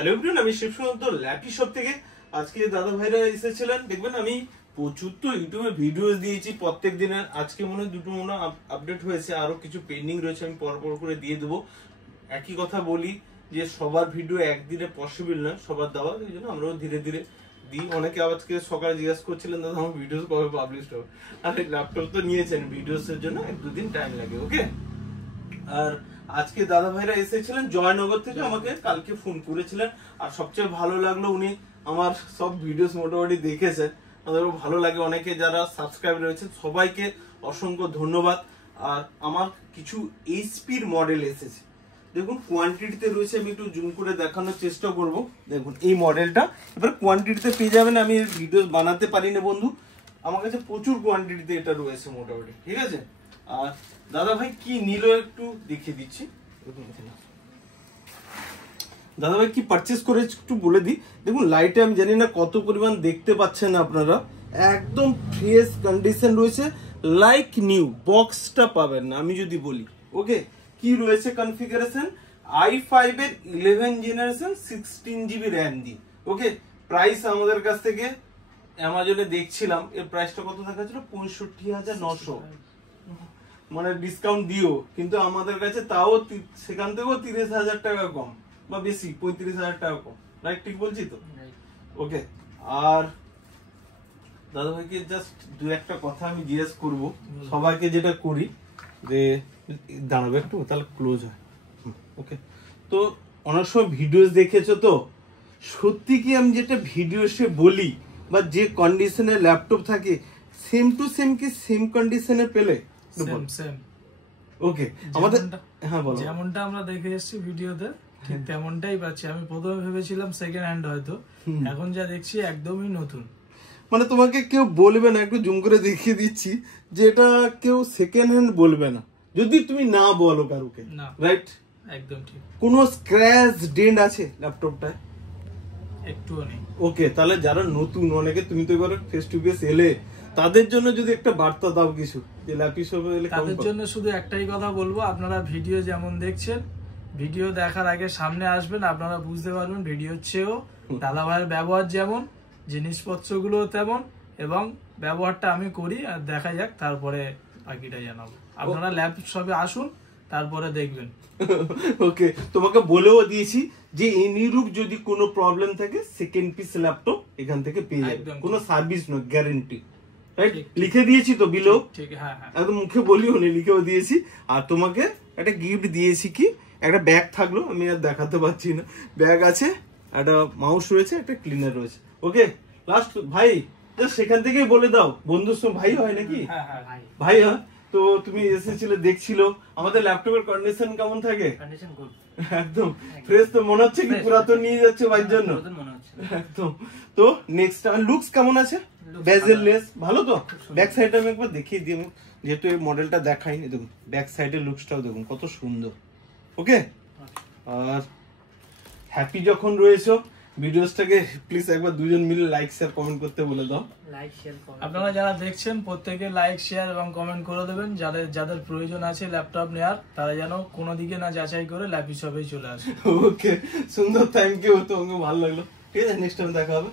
Hello everyone, আমি Shibsundar lappy shop থেকে। আজকে দাদা ভাইরা এসেছিলেন, দেখবেন আমি প্রচুর তো ইউটিউবে ভিডিও দিয়েছি প্রত্যেক দিনের। আজকে মনে হয় দুটো আপডেট হয়েছে, আরো কিছু পেন্ডিং রয়েছে, আমি পরপর করে দিয়ে দেবো। একই কথা বলি যে সবার ভিডিও একদিনে পসিবল না সবার দেওয়া, এই জন্য আমরাও ধীরে ধীরে দিই। অনেকে আজকে সকালে জিজ্ঞাসা করছিলেন দাদা আমার ভিডিওস কবে পাবলিশ হবে। আর ল্যাপটপ তো নিয়েছেন, ভিডিওস এর জন্য 1-2 দিন টাইম লাগে। ওকে, আর আজকে দাদা ভাইরা এসেছিলেন জয়নগর থেকে, আমাকে কালকে ফোন করেছিলেন। আর সবচেয়ে ভালো লাগলো উনি আমার সব ভিডিওস মোটামুটি দেখেছেন, আমাদেরও ভালো লাগে। অনেকে যারা সাবস্ক্রাইব রয়েছে সবাইকে অসংখ্য ধন্যবাদ। আর আমার কিছু এইচপির মডেল এসেছে, দেখুন কোয়ান্টিটিতে রয়েছে, আমি একটু জুম করে দেখানোর চেষ্টা করব। দেখুন এই মডেলটা এবার কোয়ান্টিটিতে পেয়ে যাবেন, আমি ভিডিও বানাতে পারি না বন্ধু, আমার কাছে প্রচুর কোয়ান্টিটিতে এটা রয়েছে মোটামুটি, ঠিক আছে। আর দাদা ভাই কি নিল একটু দেখিয়ে দিচ্ছি। দাদা ভাই কি পারচেজ করে একটু বলে দিই। দেখুন লাইটে আমি জানি না কত পরিমাণ দেখতে পাচ্ছেন আপনারা, একদম ফ্রেশ কন্ডিশন রয়েছে, লাইক নিউ। বক্সটা পাবেন না আমি যদি বলি। ওকে, কি রয়েছে কনফিগারেশন, i5 এর 11 জেনারেশন 16GB র্যাম দিয়ে। ওকে, প্রাইস আমাদের কাছ থেকে অ্যামাজনে দেখছিলাম, এর প্রাইসটা কত দেখাচ্ছিল 65,900, মানে ডিসকাউন্ট দিও, কিন্তু আমাদের কাছে তাও সেখান থেকেও 30,000 টাকা কম বা বেশি, 35,000 টাকা কম। রাইট, ঠিক বলছি তো? ওকে, আর দাদা ভাইকে জাস্ট দু একটা কথা আমি জিজ্ঞেস করবো, সবাইকে যেটা করি যে দাঁড়াবে একটু, তাহলে ক্লোজ হয়। ওকে, তো অনেক সময় ভিডিও দেখেছো তো, সত্যি কি আমি যেটা ভিডিও সে বলি বা যে কন্ডিশনে ল্যাপটপ থাকে সেম টু সেম কি সেম কন্ডিশনে পেলে? সেম। ওকে, আমাদের হ্যাঁ বলো। যেমনটা আমরা দেখে এসেছি ভিডিওতে ঠিক তেমনটাই পাচ্ছি। আমি প্রথমে ভেবেছিলাম সেকেন্ড হ্যান্ড হয়তো, এখন যা দেখছি একদমই নতুন। মানে তোমাকে কেউ বলবে না, একটু জুম করে দেখিয়ে দিচ্ছি যে এটা কেউ সেকেন্ড হ্যান্ড বলবে না যদি তুমি না বলো কারুকে। রাইট, একদম ঠিক। কোনো স্ক্র্যাচ ডেন্ট আছে ল্যাপটপটায়? একটুও নেই। ওকে, তাহলে যারা নতুন, অনেকে তুমি তো এবার ফেস টু ফেস এলে, তাদের জন্য যদি একটা বার্তা দাও কিছু, যে ল্যাপি শপে এলে তাদের জন্য শুধু একটাই কথা বলবো, আপনারা ভিডিও যেমন দেখছেন, ভিডিও দেখার আগে সামনে আসবেন, আপনারা বুঝতে পারবেন ভিডিওর চেয়েও দাদা ভাইয়ের ব্যবহার যেমন, জিনিসপত্রগুলো তেমন, এবং ব্যবহারটা আমি করি আর দেখা যাক, তারপরে বাকিটা জানাবো। আপনারা ল্যাপ শপে আসুন, তারপরে দেখবেন। ওকে, তোমাকে বলেও দিয়েছি যে এনিরূপ যদি কোনো প্রবলেম থাকে সেকেন্ড পিস ল্যাপটপ এখান থেকে পেয়ে যাবে, কোনো সার্ভিস নয়, গ্যারান্টি। রাইট, লিখে দিয়েছি তো বিলো, ঠিক? হ্যাঁ, একদম মুখে বলিও নি, লিখেও দিয়েছি। আর তোমাকে একটা গিফট দিয়েছি, কি একটা ব্যাগ থাকলো, আমি আর দেখাতে পারছি না। ব্যাগ আছে, একটা মাউস রয়েছে, একটা ক্লিনার রয়েছে। ওকে, লাস্ট ভাই সেখান থেকেই বলে দাও, বন্ধুর সঙ্গে ভাই হয় নাকি? ভাই হয় তো। তুমি এসেছিলে, দেখছিল আমাদের ল্যাপটপের কন্ডিশন কেমন থাকে? একদম ফ্রেশ তো মনে হচ্ছে, কি পুরাতন নিয়ে যাচ্ছে ভাইয়ের জন্য একদম। তো নেক্সট লুকস কেমন আছে? বেজেল লেস ভালো তো? ব্যাক সাইডে আমি একবার দেখিয়ে দিই, যেহেতু এই মডেলটা দেখাইনি। দেখুন ব্যাক সাইডের লুকসটাও দেখুন কত সুন্দর। ওকে, আর হ্যাপি যখন রয়েছো, ভিডিওসটাকে প্লিজ একবার দুজন মিলে লাইক শেয়ার কমেন্ট করতে বলে দাও। আপনারা যারা দেখছেন প্রত্যেকে লাইক শেয়ার এবং কমেন্ট করে দেবেন। যাদের প্রয়োজন আছে ল্যাপটপ নেওয়ার, তারা যেন কোনো দিকে না যাচাই করে ল্যাপি শপে চলে আসে। ওকে, সুন্দর, থ্যাংক ইউ, তোমাকে ভালো লাগলো। ঠিক আছে, নেক্সট টাইম দেখা হবে।